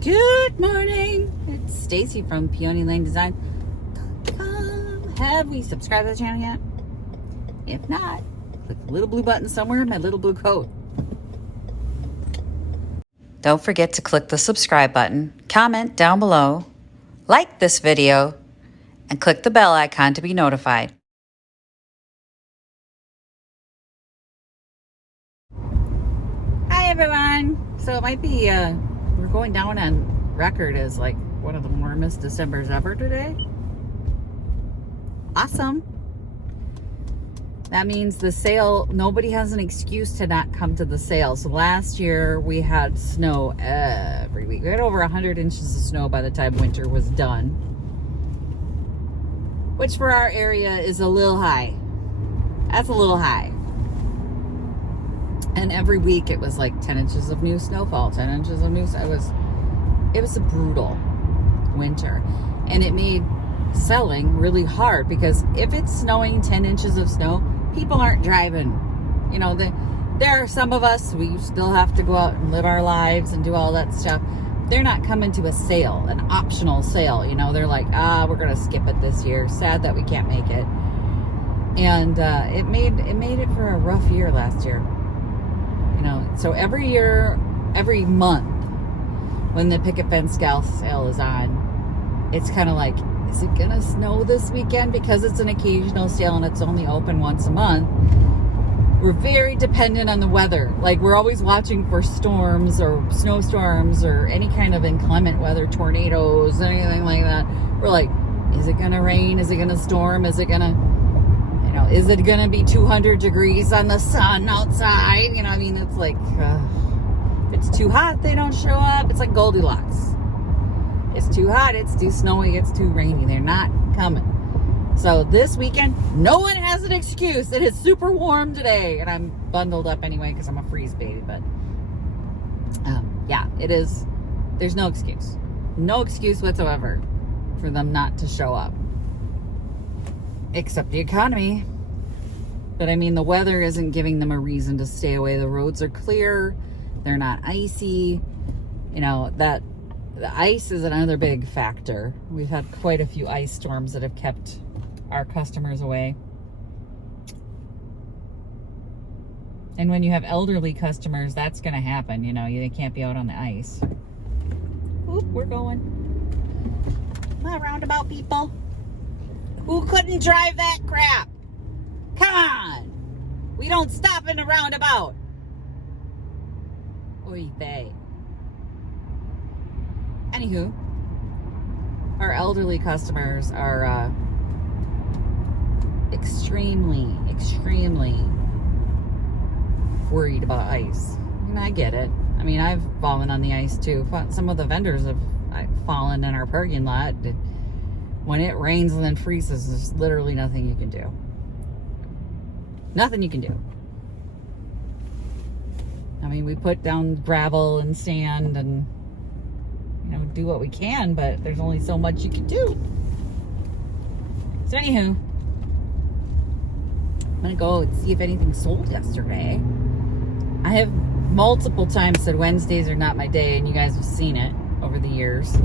Good morning. It's Stacy from Peony Lane Design. Have we subscribed to the channel yet? If not, click the little blue button somewhere in my little blue coat. Don't forget to click the subscribe button, comment down below, like this video, and click the bell icon to be notified. Hi everyone. So it might be we're going down on record as like one of the warmest Decembers ever today. Awesome. That means the sale, nobody has an excuse to not come to the sale. So last year we had snow every week. We had over 100 inches of snow by the time winter was done, which for our area is a little high. That's a little high. And every week it was like 10 inches of new snowfall, 10 inches of new snow. It was a brutal winter. And it made selling really hard because if it's snowing 10 inches of snow, people aren't driving. You know, there are some of us, we still have to go out and live our lives and do all that stuff. They're not coming to a sale, an optional sale. You know, they're like, we're going to skip it this year. Sad that we can't make it. And it made it for a rough year last year. You know, so every year, every month, when the picket fence gal sale is on, it's kind of like, is it gonna snow this weekend? Because it's an occasional sale and it's only open once a month. We're very dependent on the weather. Like, we're always watching for storms or snowstorms or any kind of inclement weather, tornadoes, anything like that. We're like, is it gonna rain? Is it gonna storm? Is it gonna, is it gonna be 200 degrees on the sun outside? You know, I mean, it's like, if it's too hot, they don't show up. It's like Goldilocks. It's too hot, it's too snowy, it's too rainy. They're not coming. So this weekend, no one has an excuse. It is super warm today, and I'm bundled up anyway because I'm a freeze baby. But yeah, it is. There's no excuse. No excuse whatsoever for them not to show up. Except the economy. But I mean, the weather isn't giving them a reason to stay away. The roads are clear. They're not icy. You know, the ice is another big factor. We've had quite a few ice storms that have kept our customers away. And when you have elderly customers, that's going to happen. You know, they can't be out on the ice. Oop, we're going. Not roundabout, people. Who couldn't drive that crap? Come on. We don't stop in a roundabout. Oy vey. Anywho, our elderly customers are extremely worried about ice. And I get it. I mean, I've fallen on the ice too. Some of the vendors have fallen in our parking lot. When it rains and then freezes, there's literally nothing you can do. Nothing you can do. I mean, we put down gravel and sand and do what we can, but there's only so much you can do. So anywho, I'm gonna go and see if anything sold yesterday. I have multiple times said Wednesdays are not my day, and you guys have seen it over the years.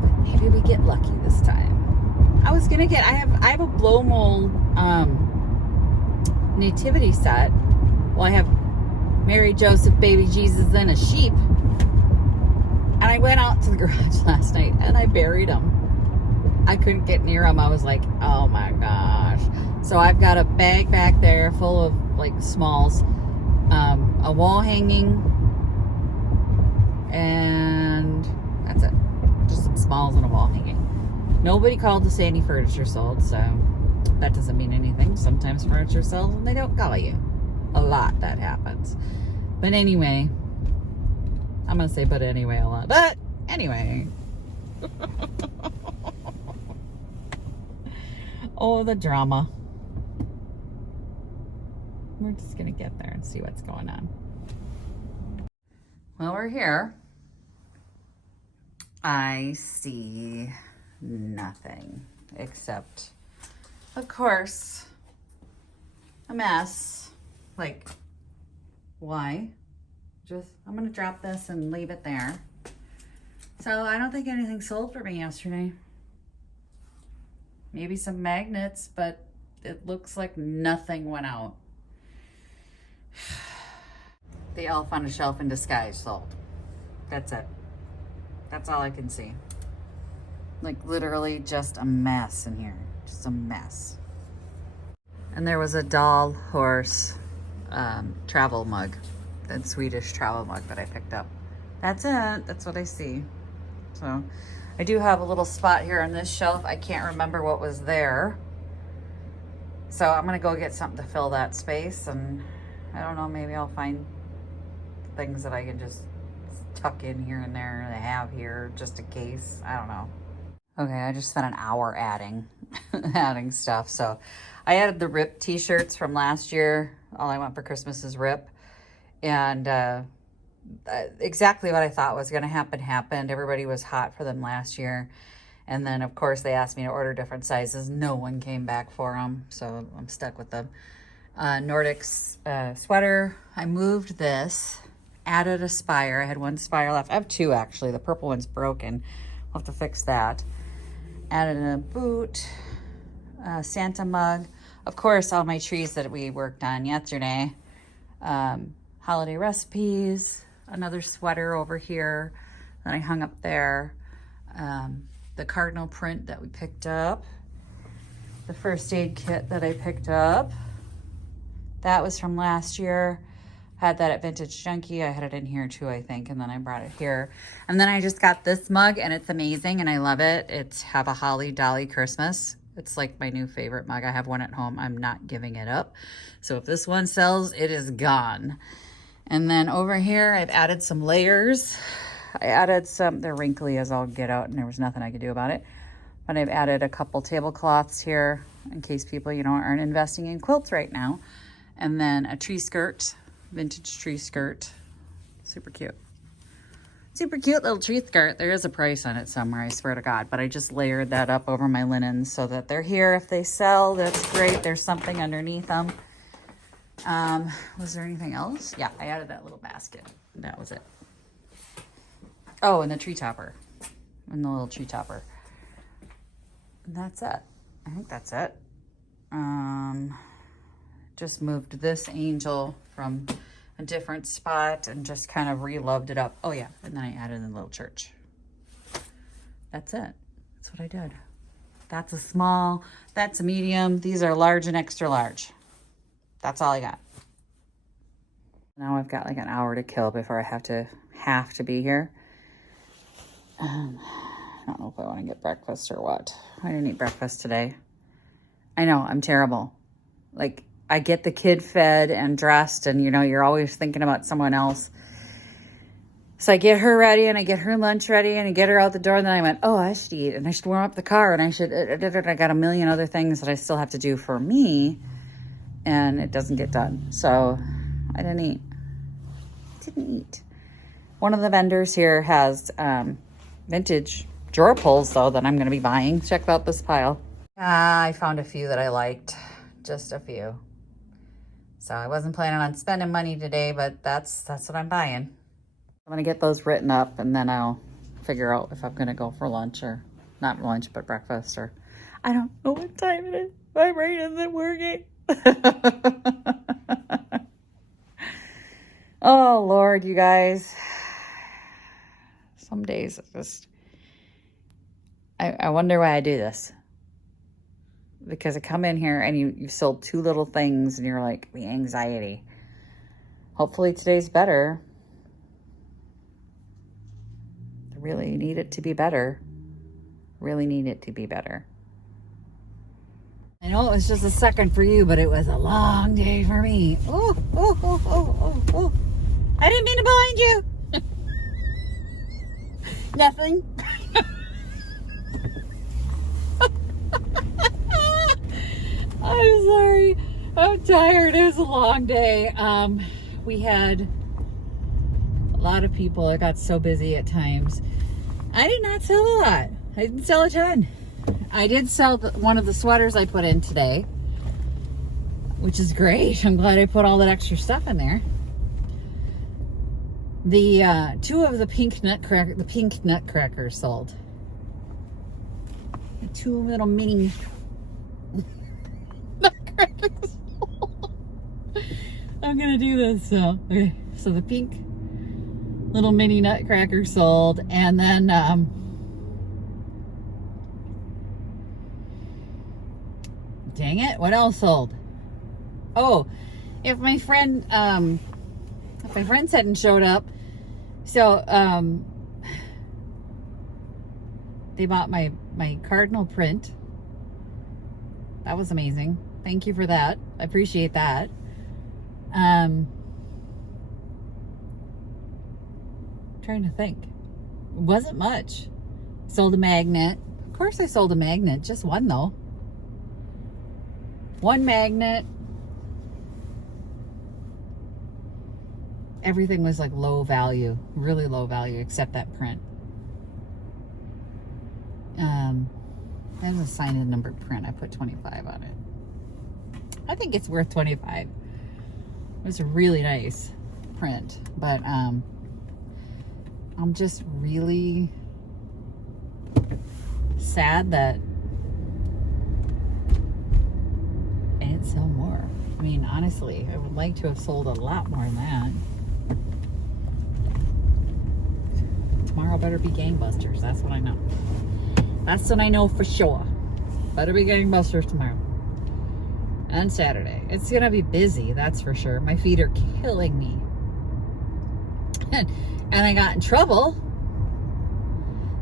But maybe we get lucky this time. I was gonna get, I have a blow mold nativity set. Well, I have Mary, Joseph, baby Jesus, and a sheep. And I went out to the garage last night and I buried them. I couldn't get near them. I was like, oh my gosh. So I've got a bag back there full of like smalls, a wall hanging, and that's it. Just some smalls and a wall hanging. Nobody called to say any furniture sold, so that doesn't mean anything. Sometimes furniture sells and they don't call you. A lot that happens. But anyway, I'm going to say but anyway a lot. But anyway. Oh, the drama. We're just going to get there and see what's going on. Well, we're here. I see nothing except, of course, a mess. Like, why? I'm gonna drop this and leave it there. So I don't think anything sold for me yesterday. Maybe some magnets, but it looks like nothing went out. The elf on a shelf in disguise sold. That's it. That's all I can see. Like literally just a mess in here. Just a mess. And there was a doll horse travel mug. That Swedish travel mug that I picked up. That's it. That's what I see. So I do have a little spot here on this shelf. I can't remember what was there. So I'm gonna go get something to fill that space, and I don't know, maybe I'll find things that I can just tuck in here and there and have here just in case. I don't know. Okay, I just spent an hour adding adding stuff. So I added the RIP t-shirts from last year. All I want for Christmas is RIP. And exactly what I thought was going to happen happened. Everybody was hot for them last year. And then, of course, they asked me to order different sizes. No one came back for them, so I'm stuck with the Nordic sweater. I moved this, added a spire. I had one spire left. I have two, actually. The purple one's broken. I'll have to fix that. Added a boot, Santa mug. Of course, all my trees that we worked on yesterday. Holiday recipes, another sweater over here that I hung up there. The cardinal print that we picked up. The first aid kit that I picked up. That was from last year. Had that at Vintage Junkie. I had it in here too, I think, and then I brought it here. And then I just got this mug, and it's amazing, and I love it. It's Have a Holly Dolly Christmas. It's like my new favorite mug. I have one at home. I'm not giving it up. So if this one sells, it is gone. And then over here, I've added some layers. I added some, they're wrinkly as all get out, and there was nothing I could do about it. But I've added a couple tablecloths here in case people, you know, aren't investing in quilts right now. And then a tree skirt. Vintage tree skirt. Super cute. Super cute little tree skirt. There is a price on it somewhere, I swear to God. But I just layered that up over my linens so that they're here. If they sell, that's great. There's something underneath them. Was there anything else? Yeah, I added that little basket. That was it. Oh, and the tree topper. And the little tree topper. And that's it. I think that's it. Just moved this angel from a different spot and just kind of reloved it up. Oh yeah, and then I added in a little church. That's it. That's what I did. That's a small, that's a medium. These are large and extra large. That's all I got. Now I've got like an hour to kill before I have to be here. I don't know if I want to get breakfast or what. I didn't eat breakfast today. I know, I'm terrible. Like, I get the kid fed and dressed, and you know, you're always thinking about someone else. So I get her ready, and I get her lunch ready, and I get her out the door, and then I went, oh, I should eat, and I should warm up the car, and I got a million other things that I still have to do for me, and it doesn't get done. So I didn't eat. One of the vendors here has vintage drawer pulls, though, that I'm going to be buying. Check out this pile. I found a few that I liked. Just a few. So I wasn't planning on spending money today, but that's what I'm buying. I'm going to get those written up, and then I'll figure out if I'm going to go for lunch, or not lunch, but breakfast, or I don't know what time it is. My brain isn't working. Oh, Lord, you guys. Some days it's just, I wonder why I do this. Because I come in here and you sold two little things and you're like, the anxiety. Hopefully today's better. I really need it to be better. Really need it to be better. I know it was just a second for you, but it was a long day for me. Oh, oh, oh, oh, oh, oh. I didn't mean to blind you. Nothing. I'm sorry. I'm tired. It was a long day. We had a lot of people. It got so busy at times. I did not sell a lot. I didn't sell a ton. I did sell one of the sweaters I put in today, which is great. I'm glad I put all that extra stuff in there. The two of the pink nutcrackers sold. The two little mini nutcrackers. I'm gonna do this. So okay, so the pink little mini nutcracker sold, and then dang it, what else sold? Oh, if my friends hadn't showed up, so they bought my cardinal print. That was amazing. Thank you for that. I appreciate that. Trying to think. It wasn't much. Sold a magnet. Of course I sold a magnet. Just one though. One magnet. Everything was like low value. Really low value except that print. That was a signed and numbered print. I put 25 on it. I think it's worth 25. It was a really nice print, but I'm just really sad that I didn't sell more. I mean, honestly, I would like to have sold a lot more than that. Tomorrow better be gangbusters. That's what I know. That's what I know for sure. Better be gangbusters tomorrow. And Saturday. It's gonna be busy, that's for sure. My feet are killing me. And I got in trouble.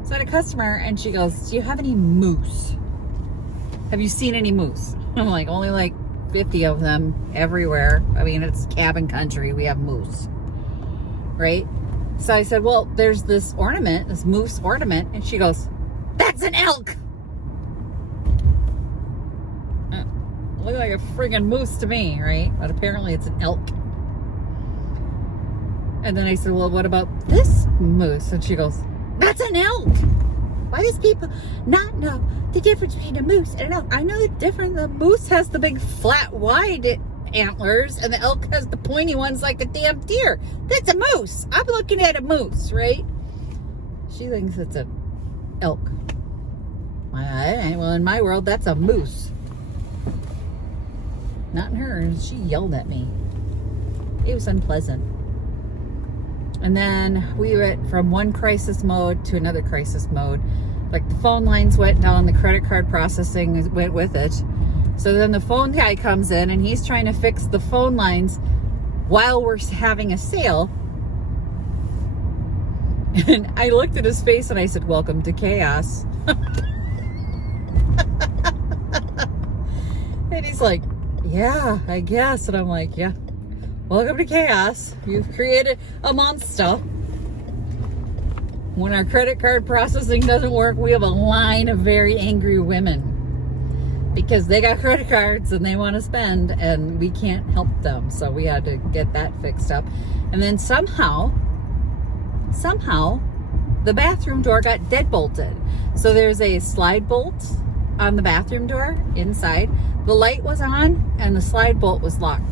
So I had a customer and she goes, do you have any moose? Have you seen any moose? I'm like, only like 50 of them everywhere. I mean, it's cabin country. We have moose. Right? So I said, well, there's this ornament, this moose ornament. And she goes, that's an elk. Look like a friggin' moose to me, right? But apparently it's an elk. And then I said, well, what about this moose? And she goes, that's an elk. Why does people not know the difference between a moose and an elk? I know the difference. The moose has the big flat wide antlers and the elk has the pointy ones like a damn deer. That's a moose. I'm looking at a moose, right? She thinks it's an elk. Well, in my world, that's a moose. Not in hers. She yelled at me. It was unpleasant. And then we went from one crisis mode to another crisis mode. Like the phone lines went down, the credit card processing went with it. So then the phone guy comes in and he's trying to fix the phone lines while we're having a sale. And I looked at his face and I said, welcome to chaos. And he's like, yeah, I guess. And I'm like, yeah, welcome to chaos. You've created a monster. When our credit card processing doesn't work, we have a line of very angry women because they got credit cards and they want to spend and we can't help them. So we had to get that fixed up. And then somehow the bathroom door got deadbolted. So there's a slide bolt on the bathroom door inside. The light was on and the slide bolt was locked.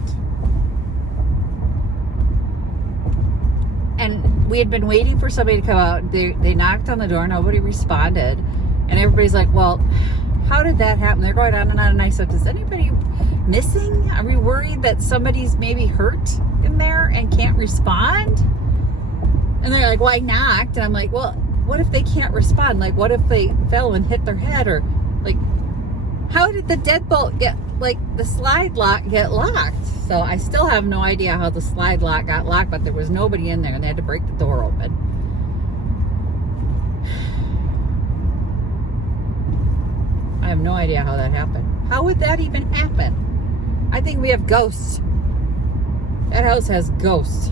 And we had been waiting for somebody to come out. They knocked on the door, nobody responded. And everybody's like, well, how did that happen? They're going on and on. And I said, is anybody missing? Are we worried that somebody's maybe hurt in there and can't respond? And they're like, well, I knocked. And I'm like, well, what if they can't respond? Like, what if they fell and hit their head? Or like, how did the deadbolt get, like the slide lock get locked? So I still have no idea how the slide lock got locked, but there was nobody in there and they had to break the door open. I have no idea how that happened. How would that even happen? I think we have ghosts. That house has ghosts.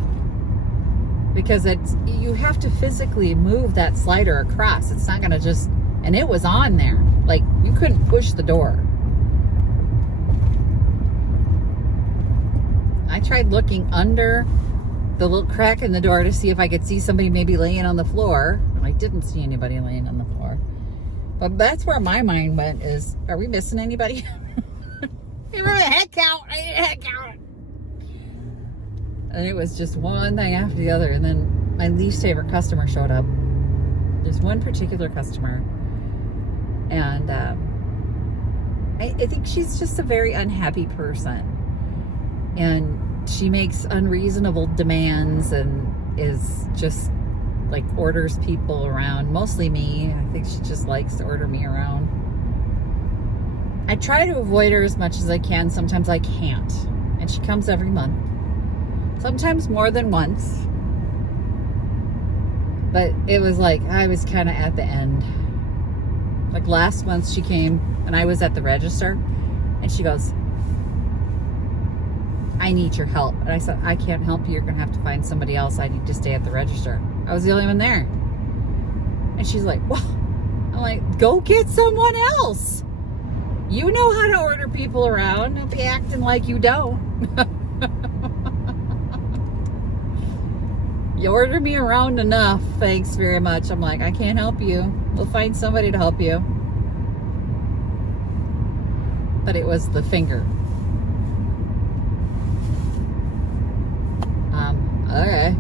Because you have to physically move that slider across. It's not gonna just, and it was on there. Like, you couldn't push the door. I tried looking under the little crack in the door to see if I could see somebody maybe laying on the floor. I didn't see anybody laying on the floor. But that's where my mind went is, are we missing anybody? Remember the head count? I need a head count. And it was just one thing after the other. And then my least favorite customer showed up. There's one particular customer, and I think she's just a very unhappy person, and she makes unreasonable demands and is just like orders people around, mostly me. I think she just likes to order me around. I try to avoid her as much as I can. Sometimes I can't, and she comes every month, sometimes more than once. But it was like I was kind of at the end. Like last month she came and I was at the register, and she goes, I need your help. And I said, I can't help you. You're going to have to find somebody else. I need to stay at the register. I was the only one there. And she's like, well, I'm like, go get someone else. You know how to order people around. Don't be acting like you don't. You order me around enough. Thanks very much. I'm like, I can't help you. We'll find somebody to help you. But it was the finger. Okay.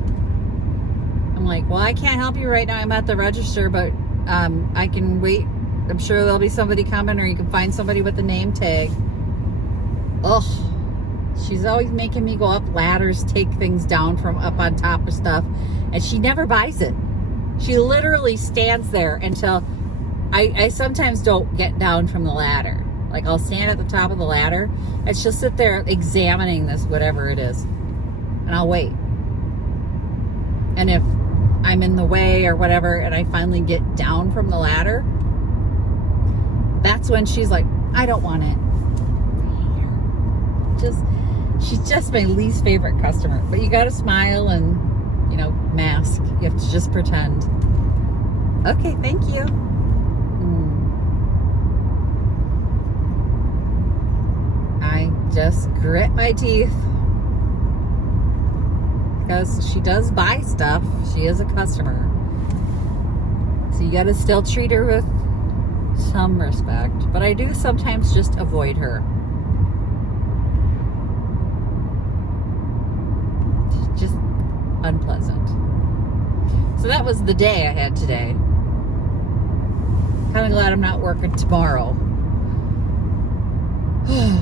I'm like, well, I can't help you right now. I'm at the register, but I can wait. I'm sure there'll be somebody coming, or you can find somebody with the name tag. Ugh. She's always making me go up ladders, take things down from up on top of stuff, and she never buys it. She literally stands there until I sometimes don't get down from the ladder. Like I'll stand at the top of the ladder and she'll sit there examining this, whatever it is, and I'll wait. And if I'm in the way or whatever, and I finally get down from the ladder, that's when she's like, I don't want it. She's just my least favorite customer. But you gotta smile and, mask. You have to just pretend. Okay, thank you. I just grit my teeth. Because she does buy stuff. She is a customer. So you gotta still treat her with some respect. But I do sometimes just avoid her. Just unpleasant. So that was the day I had today. Kind of glad I'm not working tomorrow.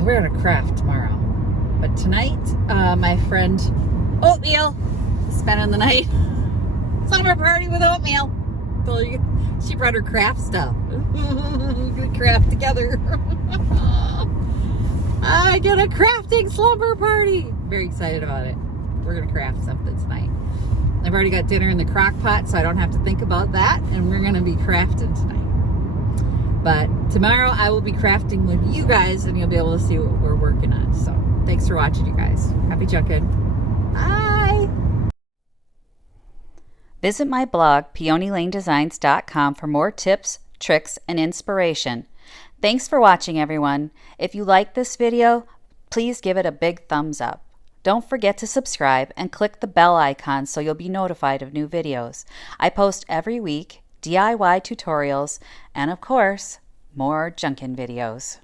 We're gonna craft tomorrow. But tonight, my friend Oatmeal spending the night. Summer party with Oatmeal. She brought her craft stuff. We're gonna craft together. I get a crafting slumber party. Very excited about it. We're gonna craft something tonight. I've already got dinner in the crock pot, so I don't have to think about that, and we're gonna be crafting tonight. But tomorrow I will be crafting with you guys, and you'll be able to see what we're working on. So thanks for watching, you guys. Happy junking. Bye. Visit my blog, peonylanedesigns.com, for more tips, tricks, and inspiration. Thanks for watching, everyone. If you like this video, please give it a big thumbs up. Don't forget to subscribe and click the bell icon so you'll be notified of new videos. I post every week DIY tutorials and, of course, more junkin' videos.